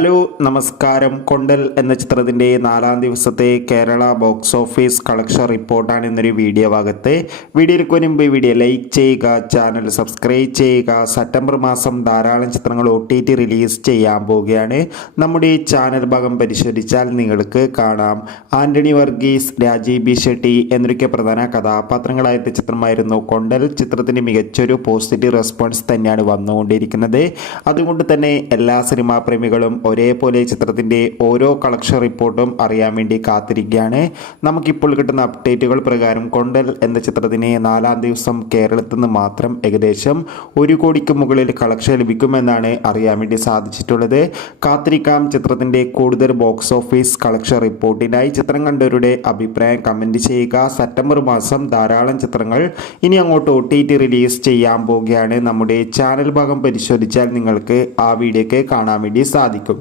Hello നമസ്കാരം. കൊണ്ടൽ എന്ന ചിത്രത്തിൻ്റെ 4-ാം ദിവസത്തെ കേരള ബോക്സ് ഓഫീസ് കളക്ഷൻ റിപ്പോർട്ടാണ് ഇന്നൊരു വീഡിയോ ഭാഗത്ത്. വീഡിയോയ്ക്ക് മുൻപ് വീഡിയോ ലൈക്ക് ചെയ്യുക, ചാനൽ സബ്സ്ക്രൈബ് ചെയ്യുക. സെപ്റ്റംബർ മാസം ധാരാളം ചിത്രങ്ങൾ OTT റിലീസ് ചെയ്യാൻ പോവുകയാണ്. നമ്മുടെ ചാനൽ ഭാഗം പരിശോധിച്ചാൽ നിങ്ങൾക്ക് കാണാം. ആൻ്റണി വർഗീസ്, രാജീവ് ബി ഷെട്ടി എന്നൊക്കെ പ്രധാന കഥാപാത്രങ്ങളായ ചിത്രമായിരുന്നു കൊണ്ടൽ. ചിത്രത്തിന് മികച്ചൊരു പോസിറ്റീവ് റെസ്പോൺസ് തന്നെയാണ് വന്നുകൊണ്ടിരിക്കുന്നത്. അതുകൊണ്ട് തന്നെ എല്ലാ സിനിമാ പ്രേമികളും ഒരേപോലെ ചിത്രത്തിൻ്റെ ഓരോ കളക്ഷൻ റിപ്പോർട്ടും അറിയാൻ വേണ്ടി കാത്തിരിക്കുകയാണ്. നമുക്കിപ്പോൾ കിട്ടുന്ന അപ്ഡേറ്റുകൾ പ്രകാരം കൊണ്ടൽ എന്ന ചിത്രത്തിന് 4-ാം ദിവസം കേരളത്തിൽ നിന്ന് മാത്രം ഏകദേശം 1 കോടിക്ക് മുകളിൽ കളക്ഷൻ ലഭിക്കുമെന്നാണ് അറിയാൻ വേണ്ടി സാധിച്ചിട്ടുള്ളത്. കാത്തിരിക്കാം ചിത്രത്തിൻ്റെ കൂടുതൽ ബോക്സ് ഓഫീസ് കളക്ഷൻ റിപ്പോർട്ടിനായി. ചിത്രം കണ്ടവരുടെ അഭിപ്രായം കമൻറ്റ് ചെയ്യുക. സെപ്റ്റംബർ മാസം ധാരാളം ചിത്രങ്ങൾ ഇനി അങ്ങോട്ട് OTT റിലീസ് ചെയ്യാൻ പോവുകയാണ്. നമ്മുടെ ചാനൽ ഭാഗം പരിശോധിച്ചാൽ നിങ്ങൾക്ക് ആ വീഡിയോയ്ക്ക് കാണാൻ വേണ്ടി സാധിക്കും.